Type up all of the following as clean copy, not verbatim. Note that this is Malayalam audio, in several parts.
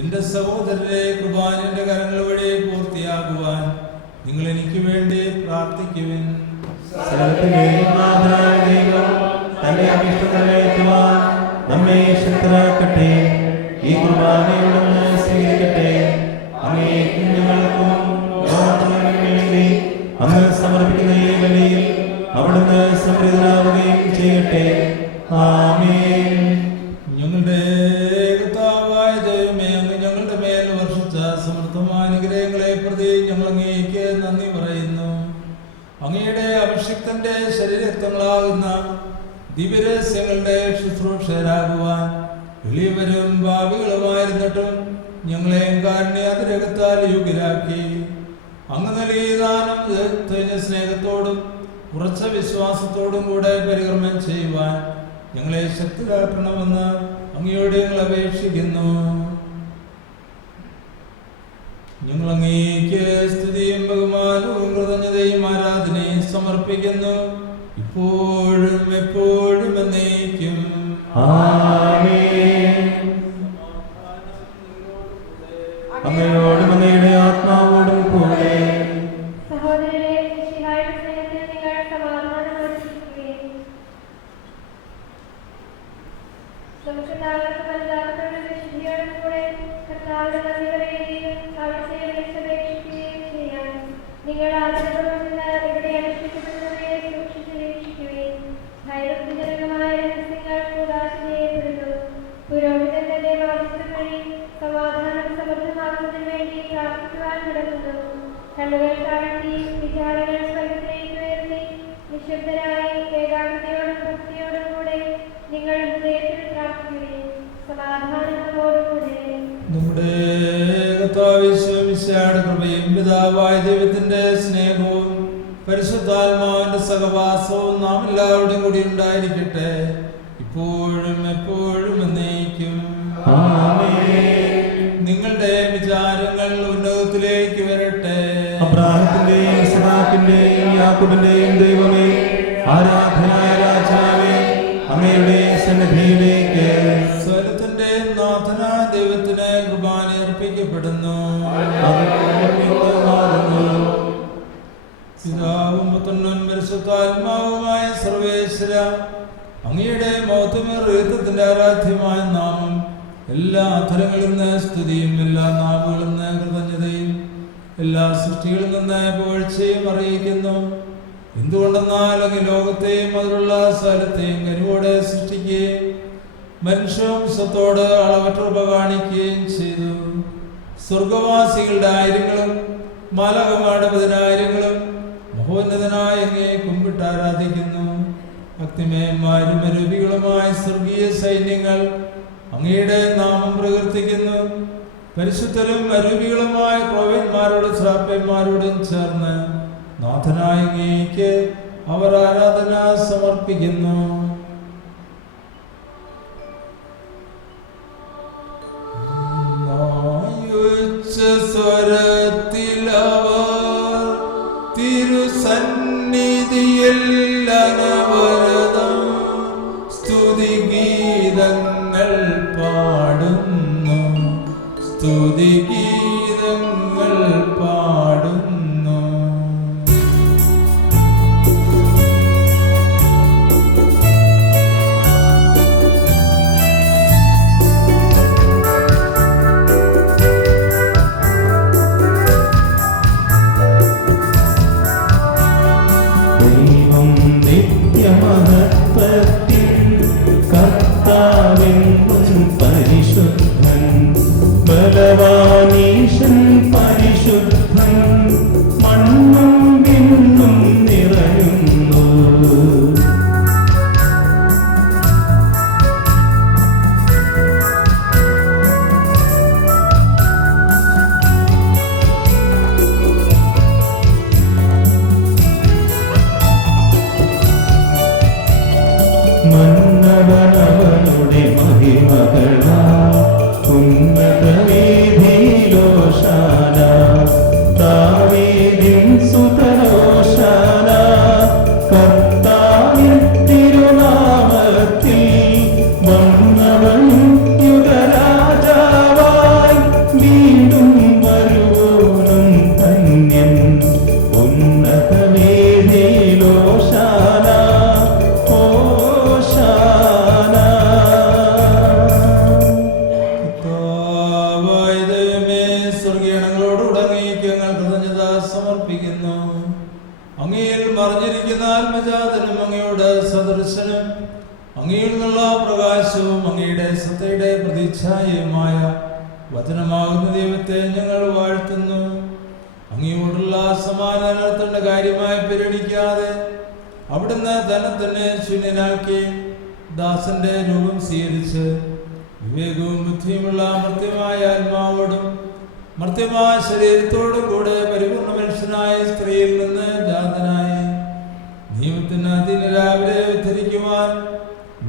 എന്റെ സഹോദരരെ കുർബാനയുടെ കരങ്ങൾ വഴി പൂർത്തിയാകുവാൻ നിങ്ങൾ എനിക്ക് വേണ്ടി പ്രാർത്ഥിക്കുവിൻ. തന്റെ അഭിഷ്ടം നമ്മെ ശക്തരാക്കട്ടെ. ഈ കുർബാനയോടൊന്ന് സ്വീകരിക്കട്ടെ. അങ്ങേ കുഞ്ഞുങ്ങൾക്കും വേണ്ടി അങ്ങ് സമർപ്പിക്കുന്ന ഈ ബലിയിൽ അവിടുന്ന് സംപ്രീതനാവുകയും ചെയ്യട്ടെ. ആമേൻ. ഞങ്ങളുടെ കർത്താവായ ദൈവമേ, അങ്ങ് ഞങ്ങളുടെ മേൽ വർഷിച്ച സമൃദ്ധമായ അനുഗ്രഹങ്ങളെ പ്രതി ഞങ്ങൾ അങ്ങേക്ക് നന്ദി പറയുന്നു. അങ്ങയുടെ അഭിഷിക്തന്റെ ശരീരക്തങ്ങളാകുന്ന ദിവ്യരഹസ്യങ്ങളുടെ ശുശ്രൂഷകരാകുവാൻ എളിയവരും ഭാവികളുമായിരുന്നിട്ടും ഞങ്ങളെ കാരുണ്യാതിരകത്താൽ യോഗ്യരാക്കി. അങ്ങ് നൽകിയ ദാനം തികഞ്ഞ സ്നേഹത്തോടും ഉറച്ച വിശ്വാസത്തോടും കൂടെ പരികർമ്മം ചെയ്യുവാൻ ഞങ്ങളെ ശക്തരാക്കണമെന്ന് അങ്ങയോട് ഞങ്ങൾ അപേക്ഷിക്കുന്നു. ഞങ്ങൾ അങ്ങേക്ക് സ്തുതിയും ബഹുമാനവും കൃതജ്ഞതയും ആരാധനയും സമർപ്പിക്കുന്നു, ഇപ്പോഴും എപ്പോഴും എന്നേക്കും. അങ്ങയോടും അങ്ങയുടെ ആത്മാവോടും കൂടെ. നമ്മുടെ കർത്താവിശ്വമിശിഹായുടെ കൃപയും പിതാവായ ദൈവത്തിന്റെ സ്നേഹവും പരിശുദ്ധാത്മാവിന്റെ സഹവാസവും നാം എല്ലാവരുടെയും കൂടി ഉണ്ടായിരിക്കട്ടെ, ഇപ്പോഴും എപ്പോഴും എന്നേക്കും. നിങ്ങളുടെ വിചാരങ്ങൾ ഉന്നതത്തിലേക്ക് വരട്ടെ. അബ്രാഹത്തിന്റെയും ഇസ്ഹാക്കിന്റെയും യാക്കോബിന്റെയും ദൈവമേ, ആരാധനായ രാജാവേ, അങ്ങയുടെ സന്നിധിയിലേക്ക് സ്വരത്തിന്റെ നാഥനായ ദൈവത്തിന് കുർബാന അർപ്പിക്കപ്പെടുന്നു. പിതാവും പുത്രനും പരിശുദ്ധാത്മാവുമായ സർവേശ്വര, അങ്ങയുടെ മൗത്യമേറിയത്തിന്റെ ആരാധ്യമായ നാമം എല്ലാ അധരങ്ങളിൽ നിന്ന് സ്തുതിയും എല്ലാ നാവുകളിൽ നിന്ന് കൃതജ്ഞതയും എല്ലാ സൃഷ്ടികളിൽ നിന്ന് പുകഴ്ചയും അറിയിക്കുന്നു. എന്തുകൊണ്ടെന്നാൽ അങ്ങ് ലോകത്തെയും അതിലുള്ള സ്ഥലത്തെയും കരുവോടെ സൃഷ്ടിക്കുകയും മനുഷ്യവംശത്തോട് അളവറ്റ കൃപ കാണിക്കുകയും ചെയ്തു. സ്വർഗവാസികളുടെ ആയിരങ്ങളും മാലാഖമാരുടെ പതിനായിരങ്ങളും മഹോന്നതനായ അങ്ങയെ കുമ്പിട്ട് ആരാധിക്കുന്നു. ഭക്തിമയന്മാരും അരൂപികളുമായ സ്വർഗീയ സൈന്യങ്ങൾ അങ്ങയുടെ നാമം പ്രകീർത്തിക്കുന്നു. പരിശുദ്ധരും അരൂപികളുമായ ക്രോവ്യന്മാരോടും ശ്രാപ്യന്മാരോടും ചേർന്ന് നാഥനായ അങ്ങേക്ക് അവർ ആരാധന സമർപ്പിക്കുന്നു. സ്വരത്തിലവർ തിരുസന്നിധിയിൽ അനവരതം സ്തുതിഗീതങ്ങൾ പാടുന്നു, സ്തുതിഗീതങ്ങൾ പാടുന്നു. ദൈവം നിത്യമഹത്വത്തിൽ കർത്താവെന്നും പരിശുദ്ധൻ ബലവാനീ വചനമാകുന്ന ദൈവത്തെ ഞങ്ങൾ വാഴ്ത്തുന്നു. അങ്ങയോടുള്ള സമാധാനം നടത്തേണ്ട കാര്യമായി പരിഗണിക്കാതെ അവിടുന്ന് തന്നെ ശൂന്യനാക്കി ദാസന്റെ രൂപം സ്വീകരിച്ച് വിവേകവും ബുദ്ധിയുമുള്ള മർത്യമായ ആത്മാവോടും മർത്യമായ ശരീരത്തോടും കൂടെ പരിപൂർണ മനുഷ്യനായ സ്ത്രീയിൽ നിന്ന് ജാതനായി നിയമത്തിന് അധീനരാവരെ ഉദ്ധരിക്കുവാൻ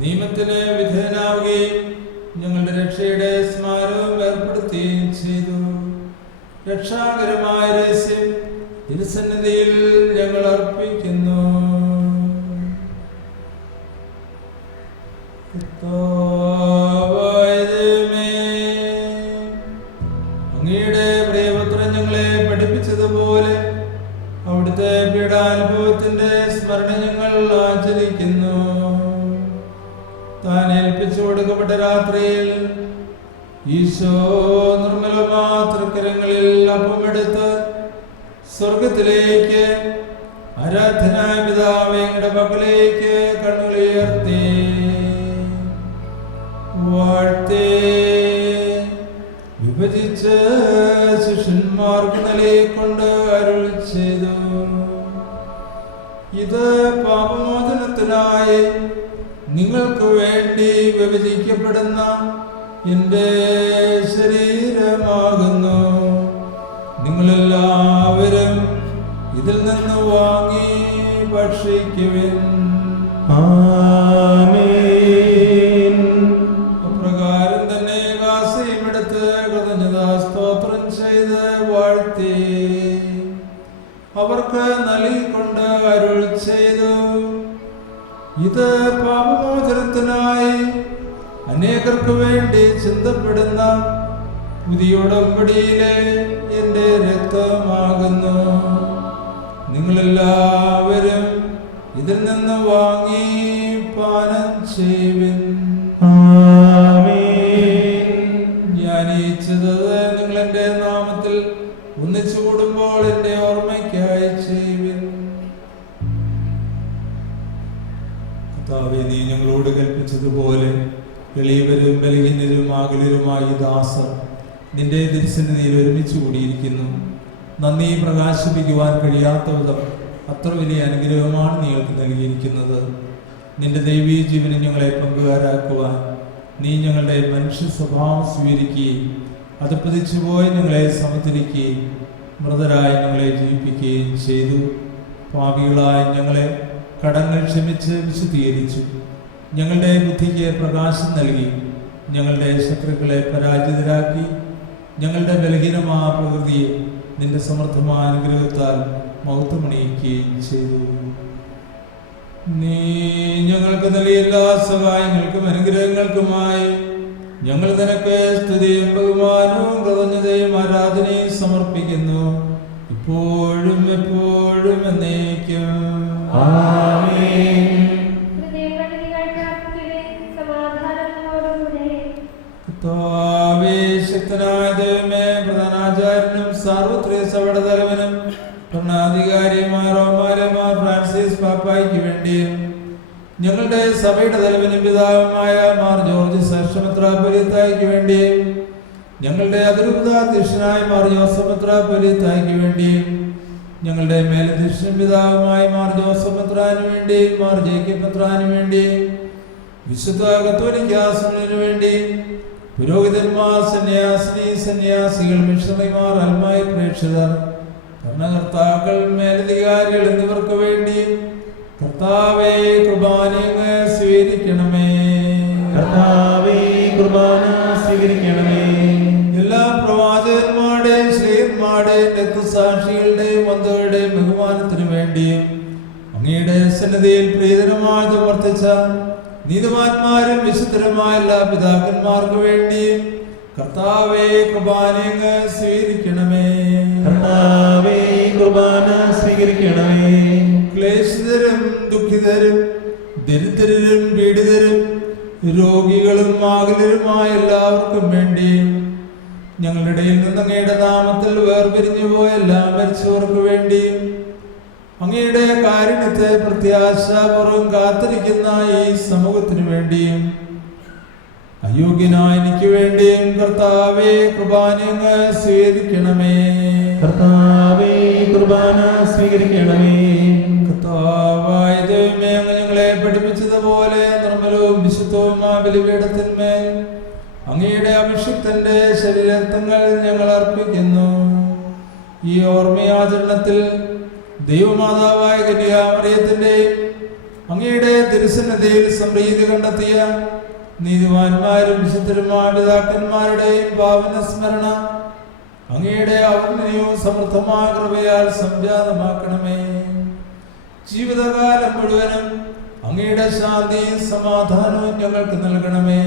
നിയമത്തിന് വിധേയനാവുകയും ഞങ്ങളുടെ രക്ഷയുടെ സ്മാരകം ഏർപ്പെടുത്തുകയും ചെയ്തു. രക്ഷാകരമായ രഹസ്യം തിരുസന്നിധിയിൽ ഞങ്ങൾ അർപ്പിക്കുന്നു. അങ്ങയുടെ പ്രിയപുത്രൻ ഞങ്ങളെ പഠിപ്പിച്ചതുപോലെ അവിടുത്തെ പീഡാനുഭവത്തിന്റെ സ്മരണ ഞങ്ങൾ ആചരിക്കുന്നു. താൻ ഏൽപ്പിച്ചു കൊടുക്കപ്പെട്ട രാത്രിയിൽ ഈശോ നിർമ്മലമാ തൃക്കരങ്ങളിൽ അപ്പമെടുത്ത് സ്വർഗത്തിലേക്ക് ആരാധനായ പിതാവയുടെ പക്കലേക്ക് കണ്ണുകളുയർത്തി വാഴ്ത്തി വിഭജിച്ച് ശിഷ്യന്മാർക്ക് നൽകിക്കൊണ്ട് അരുൾ ചെയ്തു, ഇത് പാപമോചനത്തിനായി നിങ്ങൾക്ക് വേണ്ടി വിഭജിക്കപ്പെടുന്ന എന്റെ ശരീരമാകുന്നു. നിങ്ങളെല്ലാവരും ഇതിൽ നിന്ന് വാങ്ങി ഭക്ഷിക്കുവിൻ. ആമേൻ. അപ്രകാരം തന്നെ കാസയുമെടുത്ത് കൃതജ്ഞതാ സ്തോത്രം ചെയ്ത് വാഴ്ത്തി അവർക്ക് നൽകിക്കൊണ്ട് അരുൾ ചെയ്തു, ഇത് പാപമോചനത്തിനായി അനേകർക്ക് വേണ്ടി ചിന്തപ്പെടുന്ന പുതിയ ഉടമ്പടിയിലെ എന്റെ രക്തമാകുന്നു. നിങ്ങളെല്ലാവരും ഇതിൽ നിന്ന് വാങ്ങി പാനം ചെയ്യുവിൻ. ഞാൻ ചെയ്തത് നിങ്ങൾ എന്റെ നാമത്തിൽ ഒന്നിച്ചു കൂടുമ്പോൾ എന്റെ ഓർമ്മയ്ക്കായി ചെയ്യുവിൻ. കർത്താവേ, നീ ഞങ്ങളോട് കൽപ്പിച്ചതുപോലെ എളിയവരും ബലഹീനരും ആകുലരുമായി ദാസർ നിന്റെ തിരുസന്നിധിയിൽ ഒരുമിച്ച് കൂടിയിരിക്കുന്നു. നന്ദി പ്രകാശിപ്പിക്കുവാൻ കഴിയാത്ത വിധം അത്ര വലിയ അനുഗ്രഹമാണ് നിങ്ങൾക്ക് നൽകിയിരിക്കുന്നത്. നിന്റെ ദൈവീയ ജീവനെ ഞങ്ങളെ പങ്കുകാരാക്കുവാൻ നീ ഞങ്ങളുടെ മനുഷ്യ സ്വഭാവം സ്വീകരിക്കുകയും അത് പതിച്ചുപോയി ഞങ്ങളെ സമത്തിരിക്കുകയും മൃതരായി ഞങ്ങളെ ജീവിപ്പിക്കുകയും ചെയ്തു. പാപികളായ ഞങ്ങളെ കടങ്ങൾ ക്ഷമിച്ച് വിശുദ്ധീകരിച്ചു. ഞങ്ങളുടെ ബുദ്ധിക്ക് പ്രകാശം നൽകി ഞങ്ങളുടെ ശത്രുക്കളെ പരാജിതരാക്കി ഞങ്ങളുടെ ബലഹീനമായ പ്രകൃതിയെ നിന്റെ സമർത്ഥമായ അനുഗ്രഹത്താൽ മൗത്തമണിയിക്കുകയും ചെയ്തു. നീ ഞങ്ങൾക്ക് നൽകിയ എല്ലാ സഹായങ്ങൾക്കും അനുഗ്രഹങ്ങൾക്കുമായി ഞങ്ങൾ നിനക്ക് സ്തുതിയും ബഹുമാനവും കൃതജ്ഞതയും ആരാധനയും സമർപ്പിക്കുന്നു, ഇപ്പോഴും എപ്പോഴും എന്നേക്കും. ആമേൻ. ശക്തനായ ദൈവമേ, പ്രധാനാചാര്യനും സാർവത്രിക സഭയുടെ തലവനും ഭരണാധികാരിയുമായ റോമാരമാർ ഫ്രാൻസിസ് പാപ്പായ്ക്ക് വേണ്ടിയും ഞങ്ങളുടെ സഭയുടെ തലവനും പിതാവുമായ മാർ ജോർജ് മെത്രാപ്പൊലീത്തായ്ക്ക് വേണ്ടിയും ഞങ്ങളുടെ അതിരൂപതാധ്യക്ഷനായ മാർ ജോസഫ് മെത്രാപ്പൊലീത്തായ്ക്ക് വേണ്ടിയും ഞങ്ങളുടെ മേലധ്യക്ഷനും പിതാവുമായ മാർ ജോസഫ് മെത്രാന് വേണ്ടിയും മാർ ജേക്കബ് മെത്രാന് വേണ്ടിയും വിശുദ്ധ കത്തോലിക്കാസനു വേണ്ടി പുരോഹിതന്മാർ, സന്യാസികൾ, മിഷണറിമാർ, അൽമായ പ്രേക്ഷിതർ, ഭരണകർത്താക്കൾ, മേലധികാരികൾ എന്നിവർക്ക് വേണ്ടി കർത്താവേ കുർബാനയെ സ്വീകരിക്കണമേ. കർത്താവേ കുർബാന സ്വീകരിക്കണമേ. എല്ലാ പ്രവാചകന്മാരുടെയും ശ്രീന്മാരുടെയും രക്തസാക്ഷികളുടെയും വന്ധുക്കളുടെയും ബഹുമാനത്തിനു വേണ്ടിയും അങ്ങയുടെ സന്നിധിയിൽ പ്രീതനമായി പ്രവർത്തിച്ച നീതിമാന്മാരും വിശുദ്ധരുമായ എല്ലാ പിതാക്കന്മാർക്ക് വേണ്ടി കർത്താവേ കുർബാനയെ സ്വീകരിക്കണമേ. കർത്താവേ കുർബാന സ്വീകരിക്കണമേ. ക്ലേശിതരും ദുഃഖിതരും ദരിദ്രരും പീഡിതരും രോഗികളും ആകുലരുമായ എല്ലാവർക്കും വേണ്ടി ഞങ്ങളുടെ ഇടയിൽ നിന്ന് അങ്ങയുടെ നാമത്തിൽ വേർപിരിഞ്ഞു പോയ എല്ലാ മരിച്ചവർക്ക് വേണ്ടിയും അങ്ങയുടെ കാരുണ്യത്തെ പ്രത്യാശാപൂർവം കാത്തിരിക്കുന്ന ഈ സമൂഹത്തിനു വേണ്ടിയും അയോഗ്യനായ എനിക്ക് വേണ്ടിയും കർത്താവേ കുർബാന അങ്ങ് സ്വീകരിക്കണമേ. കർത്താവേ കുർബാന സ്വീകരിക്കണമേ. കർത്താവായ ദൈവമേ, അങ്ങ് ഞങ്ങളെ പഠിപ്പിച്ചതുപോലെ നിർമ്മലവും വിശുദ്ധവുമായ ബലിപീഠത്തിന്മേൽ അങ്ങയുടെ അഭിഷിക്തന്റെ ശരീരരക്തങ്ങൾ ഞങ്ങൾ അർപ്പിക്കുന്നു. ഈ ഓർമ്മയാചരണത്തിൽ ദൈവമാതാവായ കന്യാമറിയത്തിന്റെയും അങ്ങയുടെ തിരുസന്നിധിയിൽ സംപ്രീതി കണ്ടെത്തിയ നീതിമാന്മാരും വിശുദ്ധരുമായ പിതാക്കന്മാരുടെയും പാവന സ്മരണ അങ്ങയുടെ അവർണ്ണനീയവും സമൃദ്ധമായ കൃപയാൽ സംജാതമാക്കണമേ. ജീവിതകാലം മുഴുവനും അങ്ങയുടെ ശാന്തിയും സമാധാനവും ഞങ്ങൾക്ക് നൽകണമേ.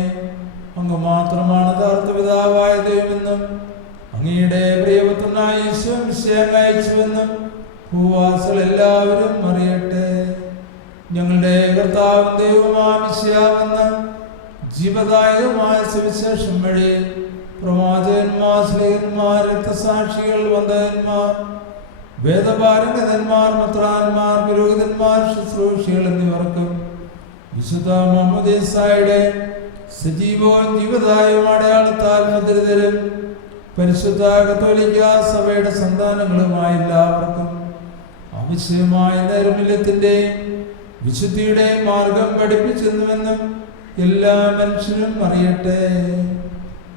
അങ്ങ് മാത്രമാണ് യഥാർത്ഥ പിതാവായ ദൈവമെന്നും അങ്ങയുടെ പ്രിയപുത്രനായ യേശു മിശിഹായെ അയച്ചുവെന്നും ഭൂവാസികൾ എല്ലാവരും അറിയട്ടെ. ഞങ്ങളുടെ കർത്താവും ദൈവമായ മിശിഹാവെന്ന ജീവദായകമായ സുവിശേഷം വഴി പ്രവാചകന്മാർ, സ്ലേഹന്മാർ, രക്തസാക്ഷികൾ, വന്ദകന്മാർ, വേദപാരംഗതന്മാർ, മെത്രാന്മാർ, പുരോഹിതന്മാർ, ശുശ്രൂഷികൾ എന്നിവർക്കും വിശുദ്ധ മാമോദീസായുടെ സജീവവും ജീവദായകവും അടയാളത്താൽ മുദ്രിതരും പരിശുദ്ധ കത്തോലിക്ക സഭയുടെ സന്താനങ്ങളുമായ എല്ലാവർക്കും ആവശ്യമായ നൈർമല്യത്തിന്റെയും വിശുദ്ധിയുടെയും മാർഗം പഠിപ്പിച്ചെന്നുവെന്നും എല്ലാ മനുഷ്യരും അറിയട്ടെ.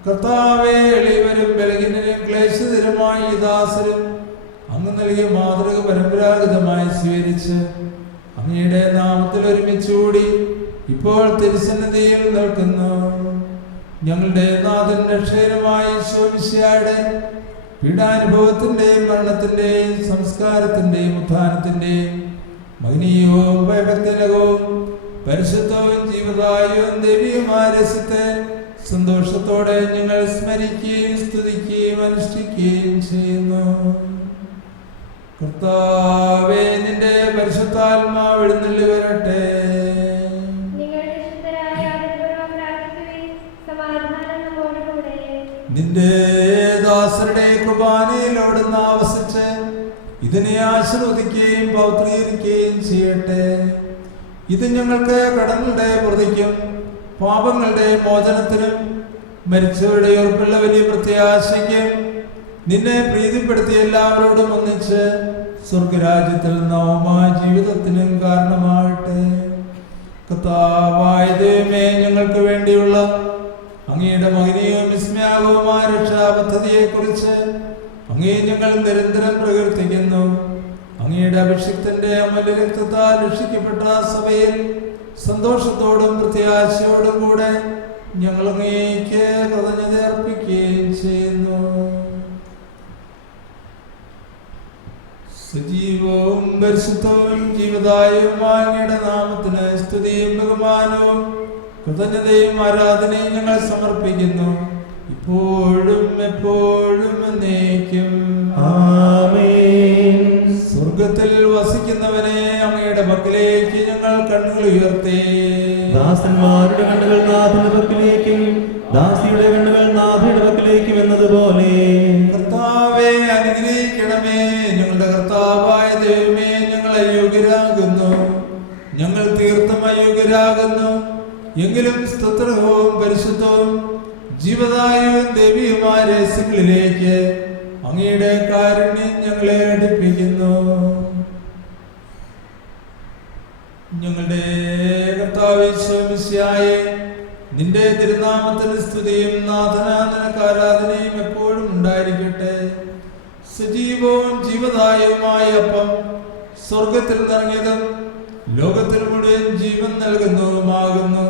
കർത്താവേ, എളിയവരും ബലഹീനരും ക്ലേശതരമായ ഈ ദാസരും അങ്ങ് നൽകിയ മാതൃക പരമ്പരാഗതമായി സ്വീകരിച്ച് അങ്ങയുടെ നാമത്തിൽ ഒരുമിച്ചുകൂടി ഇപ്പോൾ തിരുസന്നിധിയിൽ നിൽക്കുന്നു. ഞങ്ങളുടെ നാഥൻ രക്ഷകനുമായ യേശു മിശിഹായുടെ പീഡാനുഭവത്തിന്റെയും മരണത്തിന്റെയും സംസ്കാരത്തിന്റെയും ഉത്ഥാനത്തിന്റെയും മഹനീയവും ഭയഭക്തിലകവും പരിശുദ്ധവും ജീവദായകവും ദൈവികമായ രഹസ്യത്തെ സന്തോഷത്തോടെ ഞങ്ങൾ സ്മരിക്കുകയും സ്തുതിക്കുകയും അനുഷ്ഠിക്കുകയും ചെയ്യുന്നു. കർത്താവേ, നിന്റെ പരിശുദ്ധാത്മാവ് എഴുന്നള്ളി വരട്ടെ. നിന്റെ ദാസരുടെ കുർബാനയിലോടുന്ന് ആവസിച്ച് ഇതിനെ ആശീർവദിക്കുകയും പൗത്രീകരിക്കുകയും ചെയ്യട്ടെ. ഇത് ഞങ്ങൾക്ക് കടങ്ങളുടെ പ്രതിക്കും പാപങ്ങളുടെ മോചനത്തിനും മരിച്ചവരുടെ ഉറപ്പുള്ള വലിയ പ്രത്യാശയ്ക്കും നിന്നെ പ്രീതിപ്പെടുത്തിയ എല്ലാവരോടും ഒന്നിച്ച് സ്വർഗരാജ്യത്തിൽ നവമായ ജീവിതത്തിനും കാരണമാകട്ടെ. കർത്താവായ ദൈവമേ, ഞങ്ങൾക്ക് വേണ്ടിയുള്ള അങ്ങയുടെ മഹനീയവും വിസ്മയാകവുമായ രക്ഷാപദ്ധതിയെ കുറിച്ച് അങ്ങേ ഞങ്ങൾ നിരന്തരം പ്രകീർത്തിക്കുന്നു. അങ്ങയുടെ അഭിഷിക്തന്റെ അമല രക്തത്താൽ രക്ഷിക്കപ്പെട്ട സഭയിൽ സന്തോഷത്തോടും പ്രത്യാശയോടും കൂടെ ഞങ്ങൾ അങ്ങേക്ക് കൃതജ്ഞത അർപ്പിക്കുകയും ചെയ്യുന്നു. സജീവവും പരിശുദ്ധവും ജീവദായകവുമായ അങ്ങയുടെ നാമത്തിന് സ്തുതിയും ബഹുമാനവും കൃതജ്ഞതയും ആരാധനയും ഞങ്ങൾ സമർപ്പിക്കുന്നു, ഇപ്പോഴും എപ്പോഴും എന്നേക്കും. ആമേൻ. സ്വർഗത്തിൽ വസിക്കുന്നവനെ അങ്ങയുടെ പക്കലേക്ക് ഞങ്ങൾ കണ്ണുകൾ ഉയർത്തി. ദാസന്മാരുടെ കണ്ണുകൾ നാഥന്റെ പക്കലേക്കും ദാസിയുടെ കണ്ണുകൾ നാഥയുടെ പക്കലേക്കും എന്നതുപോലെ കർത്താവേ, അനുഗ്രഹിക്കണമേ. ഞങ്ങളുടെ കർത്താവായ ദൈവമേ, ഞങ്ങൾ അയോഗ്യരാകുന്നു, ഞങ്ങൾ തീർത്തും അയോഗ്യരാകുന്നു. എങ്കിലും സ്തുത്യവും പരിശുദ്ധവും ജീവദായകവും ദൈവികമായ രഹസ്യങ്ങളിലേക്ക് അങ്ങയുടെ കാരുണ്യം ഞങ്ങളെ അടുപ്പിക്കുന്നു. ഞങ്ങളുടെ കർത്താവേ യേശു മിശിഹായേ, നിന്റെ തിരുനാമത്തിന് സ്തുതിയും നാഥനായ നിനക്ക് ആരാധനയും എപ്പോഴും ഉണ്ടായിരിക്കട്ടെ. സജീവവും ജീവദായകവുമായ അപ്പം സ്വർഗത്തിൽ നിറങ്ങിയതും ലോകത്തിൽ മുഴുവൻ ജീവൻ നൽകുന്നതുമാകുന്നു.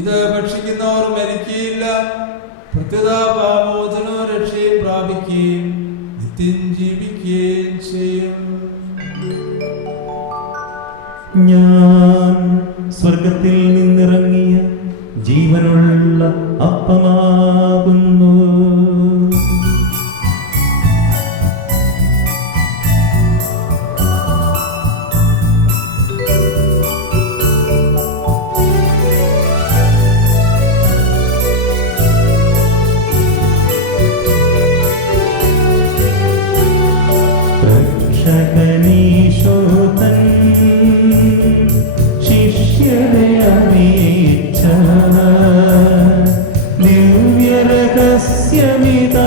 ഇത് ഭക്ഷിക്കുന്നവർ മരിക്കുകയില്ല, പ്രത്യുത പാപമോചനവും രക്ഷയും പ്രാപിക്കുകയും നിത്യം ജീവിക്കുകയും ചെയ്യും. ഞാൻ സ്വർഗത്തിൽ നിന്നിറങ്ങിയ ജീവനുള്ള അപ്പമാകുന്നു. ദാസനിതാ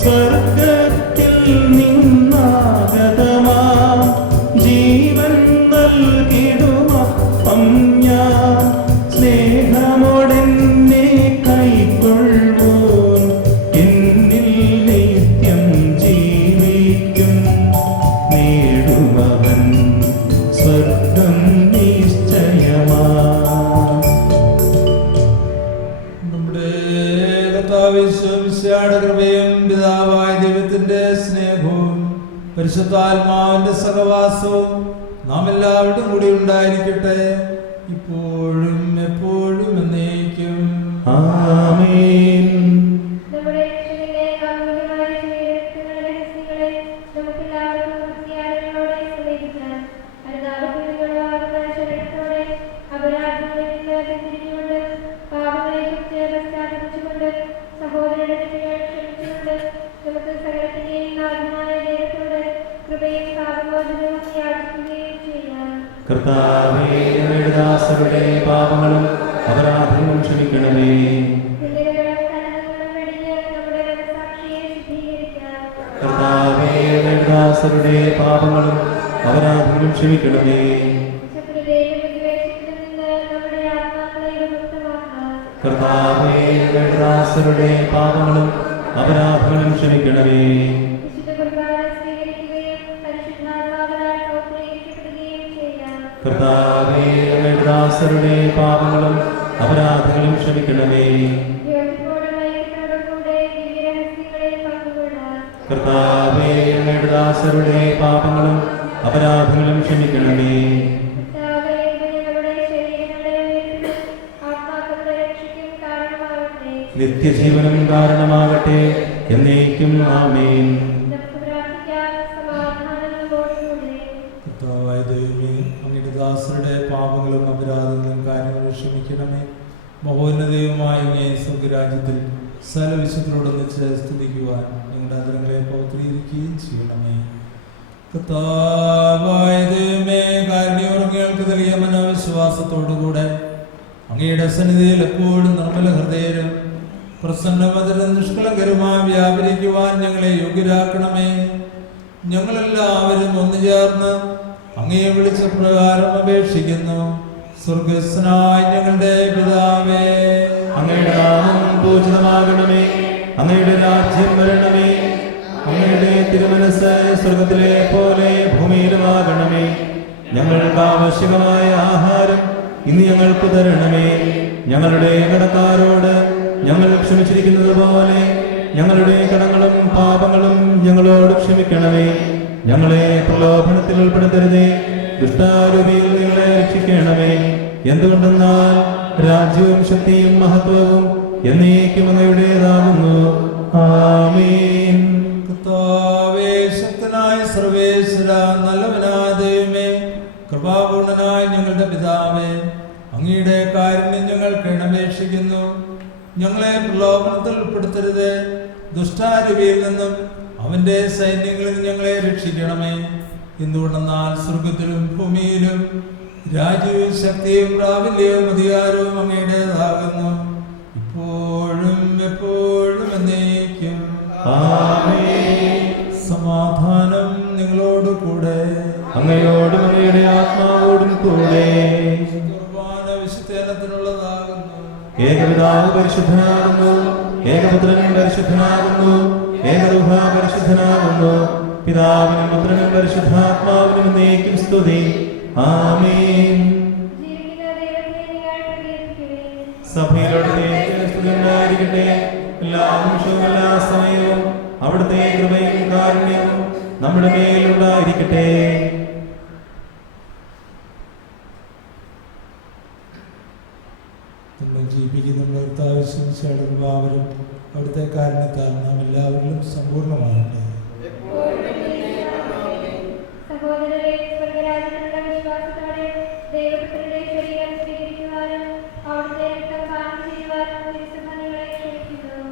സ്വർഗത്തിൽ നിന്നാഗതമാ ജീവൻ നൽകിടുമപ്പം ഞാൻ സ്നേഹമോടെന്നെ കൈക്കൊള്ളൂ എന്നിൽ നിത്യം ജീവിക്കും നേടുമവൻ സ്വർഗം നിശ്ചയമാ. നമ്മുടെ കർത്താവിശ്വമിശിഹായുടെ കൃപയും പിതാവായ ദൈവത്തിന്റെ സ്നേഹവും പരിശുദ്ധാത്മാവിന്റെ സഹവാസവും നാം എല്ലാവരുടെയും കൂടി ഉണ്ടായിരിക്കട്ടെ, ഇപ്പോഴും എപ്പോഴും എന്നേക്കും. ആമേൻ. കർത്താവേ, അങ്ങയുടെ ദാസരുടെ പാപങ്ങളും അപരാധങ്ങളും ക്ഷമിക്കണമേ. കർത്താവേ, അങ്ങയുടെ ദാസരുടെ പാപങ്ങളും അപരാധങ്ങളും ക്ഷമിക്കണമേ. കർത്താവേ, അങ്ങയുടെ ദാസരുടെ പാപങ്ങളും അപരാധങ്ങളും ക്ഷമിക്കണമേ. കർത്താവേ, അങ്ങയുടെ ദാസരുടെ പാപങ്ങളും അപരാധങ്ങളും ക്ഷമിക്കണമേ. കർത്താവേ, അങ്ങയുടെ ദാസരുടെ പാപങ്ങളും അപരാധങ്ങളും ക്ഷമിക്കണമേ. നിത്യജീവനം കാരണമാകട്ടെ എന്നേക്കും. ആമേൻ. കർത്താവായ ദൈവമേ, അങ്ങയുടെ ദാസരുടെ പാപങ്ങളും അപരാധങ്ങളും കാര്യങ്ങളും ക്ഷമിക്കണമേ. മഹോന്നതയുമായ അങ്ങയെ സ്വർഗ്ഗരാജ്യത്തിൽ സകലവിശുദ്ധരോടൊന്നിച്ച് സ്തുതിക്കുവാൻ ഞങ്ങളുടെ ആദരങ്ങളെ പൗത്രീകരിക്കുകയും ചെയ്യണമേ. കർത്താവായ ദൈവമേ, കാരുണ്യവർഗ്ഗങ്ങൾക്ക് നൽകിയ മനോവിശ്വാസത്തോടുകൂടെ അങ്ങയുടെ സന്നിധിയിൽ എപ്പോഴും നിർമ്മല ഹൃദയരും പ്രസന്നമതരും നിഷ്കളങ്കരുമായി വ്യാപരിക്കുവാൻ ഞങ്ങളെ യോഗ്യരാക്കണമേ. ഞങ്ങളെല്ലാവരും ഒന്നു ചേർന്ന് അങ്ങയെ വിളിച്ച പ്രകാരം അപേക്ഷിക്കുന്നു. സ്വർഗസ്ഥനായ ഞങ്ങളുടെ പിതാവേ, അങ്ങയുടെ നാമം പൂജിതമാകണമേ. അങ്ങയുടെ രാജ്യം വരണമേ. അങ്ങയുടെ തിരുമനസ്സ് സ്വർഗത്തിലെ പോലെ ഭൂമിയിലുമാകണമേ. ഞങ്ങൾക്ക് ആവശ്യമായ ആഹാരം ഇന്ന് ഞങ്ങൾക്ക് തരണമേ. ഞങ്ങളുടെ കടക്കാരോട് ഞങ്ങൾ ക്ഷമിച്ചിരിക്കുന്നത് പോലെ ഞങ്ങളുടെ കടങ്ങളും പാപങ്ങളും ഞങ്ങളോട് ക്ഷമിക്കണമേ. ഞങ്ങളെ പ്രലോഭനത്തിൽ ഉൾപ്പെടുത്തരുതേ, ദുഷ്ടാരൂപിയിൽ നിങ്ങളെ രക്ഷിക്കണമേ. എന്തുകൊണ്ടെന്നാൽ രാജ്യവും ശക്തിയും മഹത്വവും എന്നേക്കും അങ്ങയുടേതാകുന്നു. ആമേൻ. കർത്താവേ, ശക്തനായ സർവേശ്വര, നല്ലവനായ ദൈവമേ, കൃപാപൂർണനായ ഞങ്ങളുടെ പിതാവേ, അങ്ങയുടെ കാരുണ്യം ഞങ്ങൾ കേണപേക്ഷിക്കുന്നു. ഞങ്ങളെ പ്രലോഭനത്തിൽ ഉൾപ്പെടുത്തരുത്, ദുഷ്ടാരൂപിയിൽ നിന്നും അവന്റെ സൈന്യങ്ങളിൽ നിന്ന് ഞങ്ങളെ രക്ഷിക്കണമേ. എന്തുകൊണ്ടെന്നാൽ സ്വർഗത്തിലും ഭൂമിയിലും രാജ്യവും ശക്തിയും പ്രാബല്യവും അധികാരവും അങ്ങയുടേതാകുന്നു, ഇപ്പോഴും എപ്പോഴും എന്നേക്കും. ആമേൻ. സമാധാനം നിങ്ങളോട് കൂടെ, അങ്ങയോടും അങ്ങയുടെ ആത്മാവോടും കൂടെ. കുർബാന വിശുദ്ധീകരണത്തിനുള്ളതാകുന്നു. ഏകപിതാവ് പരിശുദ്ധനാകുന്നു, ഏകപുത്രൻ പരിശുദ്ധനാകുന്നു, ഏകരൂഹ പരിശുദ്ധനാകുന്നു. പിതാവിനും പുത്രനും പരിശുദ്ധാത്മാവിനും എന്നേക്കും സ്തുതി. ആമേൻ. സഭയിലൂടെ സ്തുതി ഉണ്ടായിരിക്കട്ടെ എല്ലാ നിമിഷവും എല്ലാ സമയവും. അവിടുത്തെ കൃപയും കാരുണ്യവും നമ്മുടെ മേലുണ്ടായിരിക്കട്ടെ. നമ്മൾ ജീവിക്കുന്ന കർത്താവിശ്വസിച്ചയുടെ കൃപാവരും അവിടുത്തെ കാരണത്താൽ നാം എല്ലാവരിലും സമ്പൂർണ്ണമാകട്ടെ. സഹോദരരെ, സ്വർഗ്ഗരാജ്യത്തിലുള്ള വിശ്വാസത്തോടെ ദൈവപുത്രന്റെ ശരീരം സ്വീകരിക്കുവാനും അവിടുത്തെ രക്തം പാനം ചെയ്യുവാനും തിരുസഭ നിങ്ങളെ ക്ഷണിക്കുന്നു.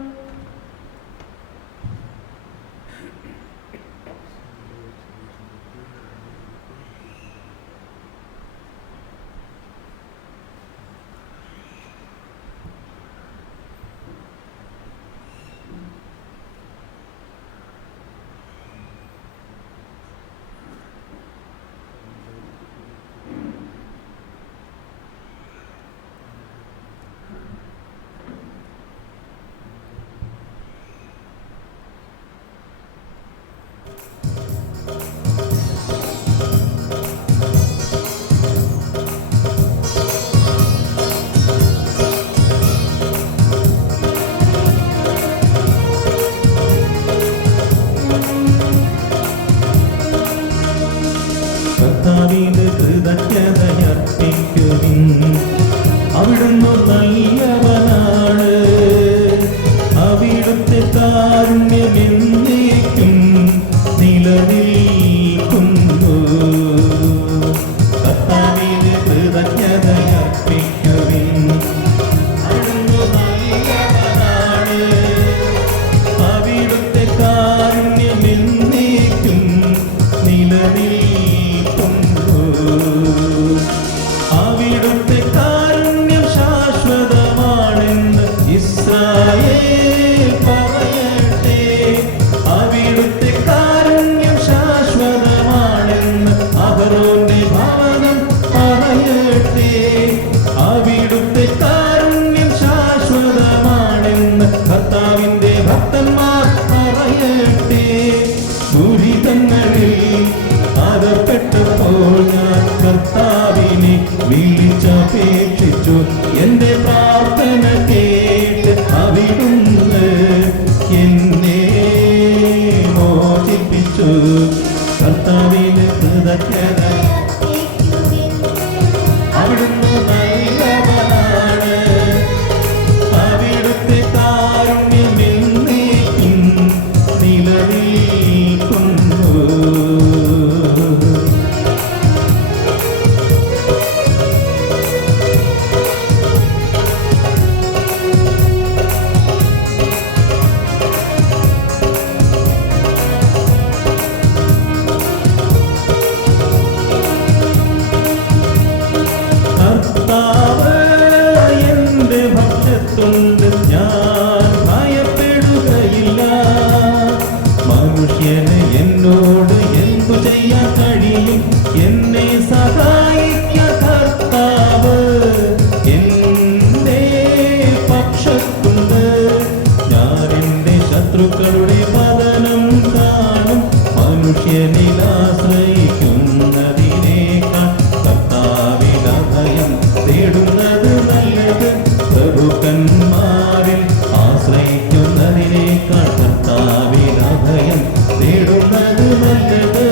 ശത്രുക്കളുടെ പതനം കാണും. മനുഷ്യനിൽ ആശ്രയിക്കുന്നതിനേക്കാൾ കർത്താവിൽ അഭയം തേടുന്നത് നല്ലത്. പ്രഭുക്കന്മാരിൽ ആശ്രയിക്കുന്നതിനേക്കാൾ കർത്താവിൽ അഭയം തേടുന്നത് നല്ലത്.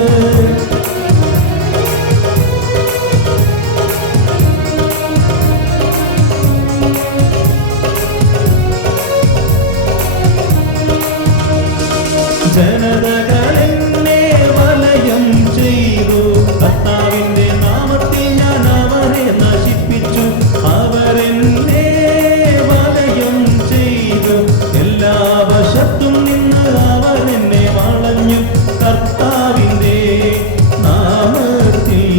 ജനതകളെന്നെ വലയം ചെയ്തു, കർത്താവിന്റെ നാമത്തിൽ ഞാൻ അവരെ നശിപ്പിച്ചു. അവരെന്നെ വലയം ചെയ്തു, എല്ലാ വശത്തും നിന്ന് അവരെന്നെ വളഞ്ഞു. കർത്താവിന്റെ നാമത്തിൽ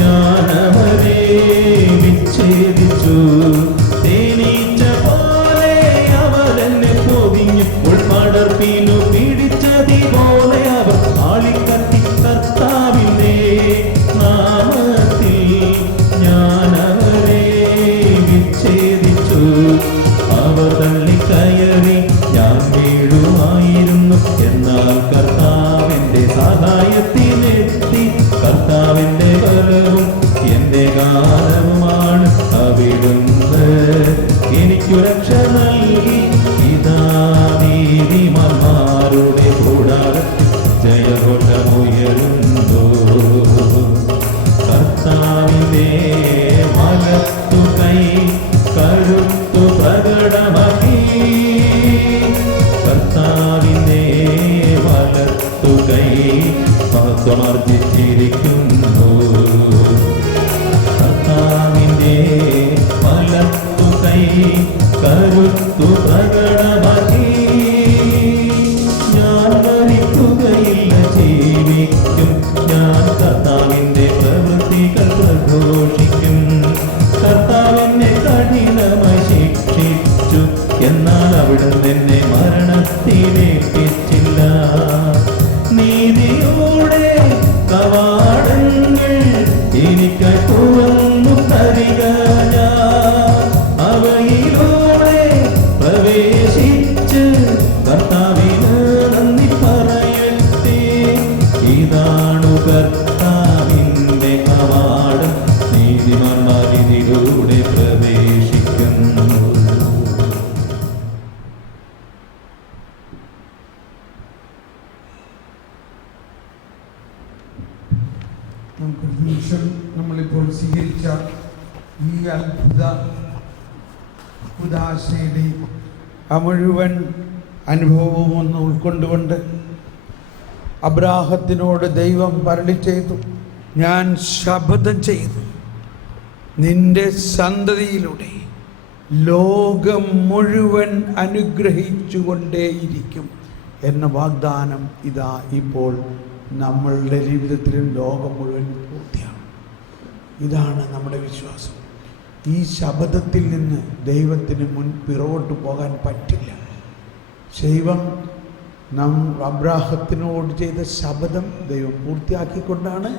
ഞാൻ അവരെ വിച്ഛേദിച്ചു. തേനീച്ച പോലെ അവരെന്നെ പൊതിഞ്ഞു, ഉൾപ്പടർപ്പിനു പോലെ അവർ ആളിക്കത്തി. കർത്താവിന്റെ നാമത്തിൽ ഞാൻ അവരെ വിച്ഛേദിച്ചു. അവർ തള്ളിക്കയറി ഞാൻ വീഴുമായിരുന്നു, എന്നാൽ കർത്താവിന്റെ സഹായത്തിനെത്തി. കർത്താവിന്റെ ബലവും എന്റെ ഗാനവുമാണ് അവിടുന്ന് എനിക്കു രക്ഷ നൽകി. ഇതാ നീതിമാന്മാരുടെ കൂടാരത്തിൽ ജയഘോഷമുയരുന്നു. കർത്താവിന്റെ വലത്തു കൈ കരുത്തു പ്രകടമാക്കി. കർത്താവിന്റെ വലത്തു കൈ മഹത്വമാർജിച്ചിരിക്കുന്നു. കർത്താവിന്റെ വലത്തു കൈ കരുത്തു പ്രകടമാക്കി. ഞാൻ മരിക്കുകയില്ല, ജീവിക്കും. ഞാൻ കർത്താവിന്റെ പ്രവൃത്തികൾ പ്രഘോഷിക്കും. കർത്താവിനെ കഠിനമായി ശിക്ഷിച്ചു, എന്നാൽ അവിടുന്ന് എന്നെ മരണത്തിലേൽപ്പിച്ചില്ല. നീതിയുടെ കവാടങ്ങൾ എനിക്കായി തുറന്നു തരിക. ഞാൻ അവയിലൂടെ പ്രവേശിച്ച് കർത്താവിന് നന്ദി പറയട്ടെ. ഇതാണു കർത്താവിന്റെ കവാടം, നീതിമാന്മാർ ഇതിലൂടെ പ്രവേശിക്കുന്നു. നമുക്കൊരു നിമിഷം നമ്മളിപ്പോൾ സ്വീകരിച്ച ഈ അത്ഭുത ഉദാശയുടെ ആ മുഴുവൻ അനുഭവവും ഒന്ന് ഉൾക്കൊണ്ടുകൊണ്ട് അബ്രാഹത്തിനോട് ദൈവം അരുളി ചെയ്തു, ഞാൻ ശപഥം ചെയ്തു നിന്റെ സന്തതിയിലൂടെ ലോകം മുഴുവൻ അനുഗ്രഹിച്ചുകൊണ്ടേയിരിക്കും എന്ന വാഗ്ദാനം ഇതാ ഇപ്പോൾ നമ്മളുടെ ജീവിതത്തിലും ലോകം മുഴുവൻ പൂർത്തിയാണ്. ഇതാണ് നമ്മുടെ വിശ്വാസം. ഈ ശപഥത്തിൽ നിന്ന് ദൈവത്തിന് പിറകോട്ട് പോകാൻ പറ്റില്ല. ദൈവം അബ്രാഹത്തിനോട് ചെയ്ത ശപഥം ദൈവം പൂർത്തിയാക്കിക്കൊണ്ടാണ്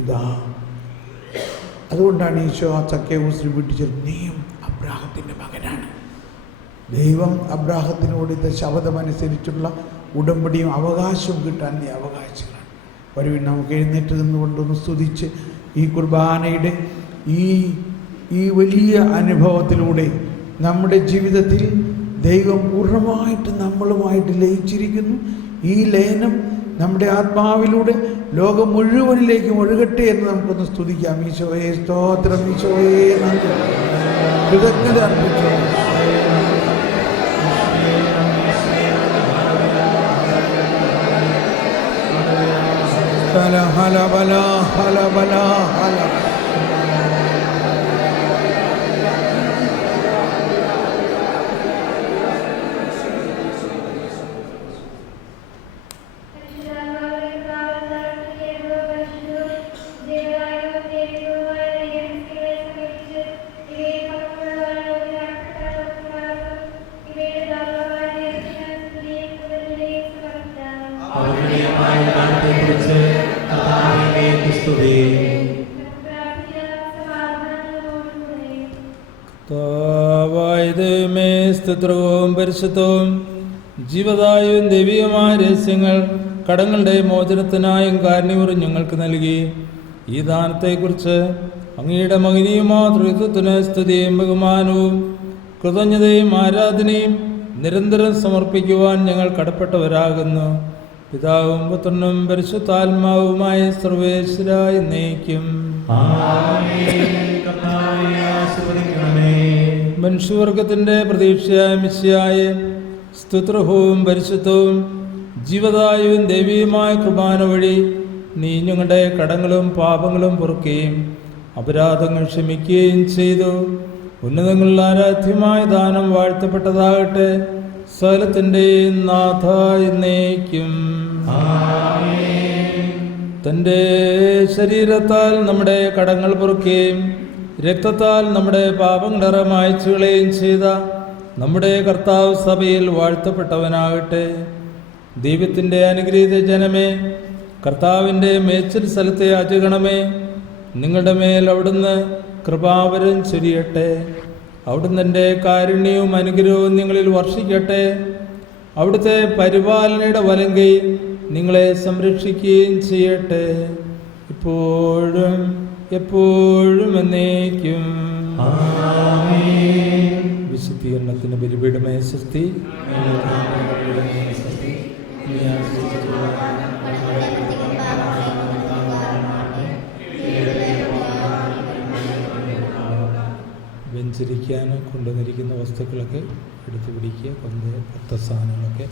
ഇതാ. അതുകൊണ്ടാണ് ഈശോ ആ ചക്കേവൂസിനെ വിട്ടിച്ചത്, നീയും അബ്രാഹത്തിൻ്റെ മകനാണ്. ദൈവം അബ്രാഹത്തിനോട് ഇത് ശപഥമനുസരിച്ചുള്ള ഉടമ്പടിയും അവകാശവും കിട്ടാൻ നീ അവകാശികളാണ്. വരുവിൻ നമുക്ക് എഴുന്നേറ്റ് നിന്നുകൊണ്ടൊന്ന് സ്തുതിച്ച് ഈ കുർബാനയുടെ ഈ വലിയ അനുഭവത്തിലൂടെ നമ്മുടെ ജീവിതത്തിൽ ദൈവം പൂർണ്ണമായിട്ട് നമ്മളുമായിട്ട് ലയിച്ചിരിക്കുന്നു. ഈ ലയനം നമ്മുടെ ആത്മാവിലൂടെ ലോകം മുഴുവനിലേക്കും ഒഴുകട്ടെ എന്ന് നമുക്കൊന്ന് സ്തുതിക്കാം. ഈശോയെ സ്തോത്രം, ഈശോയെ നന്ദി, കൃതജ്ഞത അർപ്പിച്ചു. ഹല ഹല ബല ഹല ബല ഹല. സ്തുത്രവും പരിശുദ്ധവും ജീവദായവും ദൈവികമായ രഹസ്യങ്ങൾ കടങ്ങളുടെ മോചനത്തിനായും കാരുണ്യവും ഞങ്ങൾക്ക് നൽകി. ഈ ദാനത്തെക്കുറിച്ച് അങ്ങയുടെ മഹനീയമായ തൃത്വത്തിന് സ്തുതിയും ബഹുമാനവും കൃതജ്ഞതയും ആരാധനയും നിരന്തരം സമർപ്പിക്കുവാൻ ഞങ്ങൾ കടപ്പെട്ടവരാകുന്നു. പിതാവും പുത്രനും പരിശുദ്ധാത്മാവുമായ സർവേശ്വരായി നയിക്കും. മനുഷ്യവർഗത്തിന്റെ പ്രതീക്ഷയായ മിശിഹായ സ്തുത്രഹവും പരിശുദ്ധവും ജീവദായവും ദൈവീയമായ കുർബാന വഴി നീ ഞങ്ങളുടെ കടങ്ങളും പാപങ്ങളും പൊറുക്കുകയും അപരാധങ്ങൾ ക്ഷമിക്കുകയും ചെയ്തു. ഉന്നതങ്ങളിൽ ആരാധ്യമായ ദാനം വാഴ്ത്തപ്പെട്ടതാകട്ടെ. സകലത്തിൻ്റെയും നാഥ എന്നേക്കും. തൻ്റെ ശരീരത്താൽ നമ്മുടെ കടങ്ങൾ പൊറുക്കുകയും രക്തത്താൽ നമ്മുടെ പാപങ്ങളെ മായ്ച്ചു കളയുകയും ചെയ്ത നമ്മുടെ കർത്താവ് സഭയിൽ വാഴ്ത്തപ്പെട്ടവനാകട്ടെ. ദൈവത്തിൻ്റെ അനുഗ്രഹീത ജനമേ, കർത്താവിൻ്റെ മേച്ചിൽ സ്ഥലത്തെ യാചകണമേ. നിങ്ങളുടെ മേൽ അവിടുന്ന് കൃപാവരം ചൊരിയട്ടെ. അവിടുന്ന് എൻ്റെ കാരുണ്യവും അനുഗ്രഹവും നിങ്ങളിൽ വർഷിക്കട്ടെ. അവിടുത്തെ പരിപാലനയുടെ വലങ്കൈ നിങ്ങളെ സംരക്ഷിക്കുകയും ചെയ്യട്ടെ, ഇപ്പോഴും എപ്പോഴും എന്നേക്കും. വിശുദ്ധീകരണത്തിന് ബലിപീഠമേ സ്വസ്തി. വെഞ്ചരിക്കാൻ കൊണ്ടുവന്നിരിക്കുന്ന വസ്തുക്കളൊക്കെ എടുത്തു പിടിക്കുക. കൊന്ത് ഭക്തസ്ഥാനങ്ങളൊക്കെ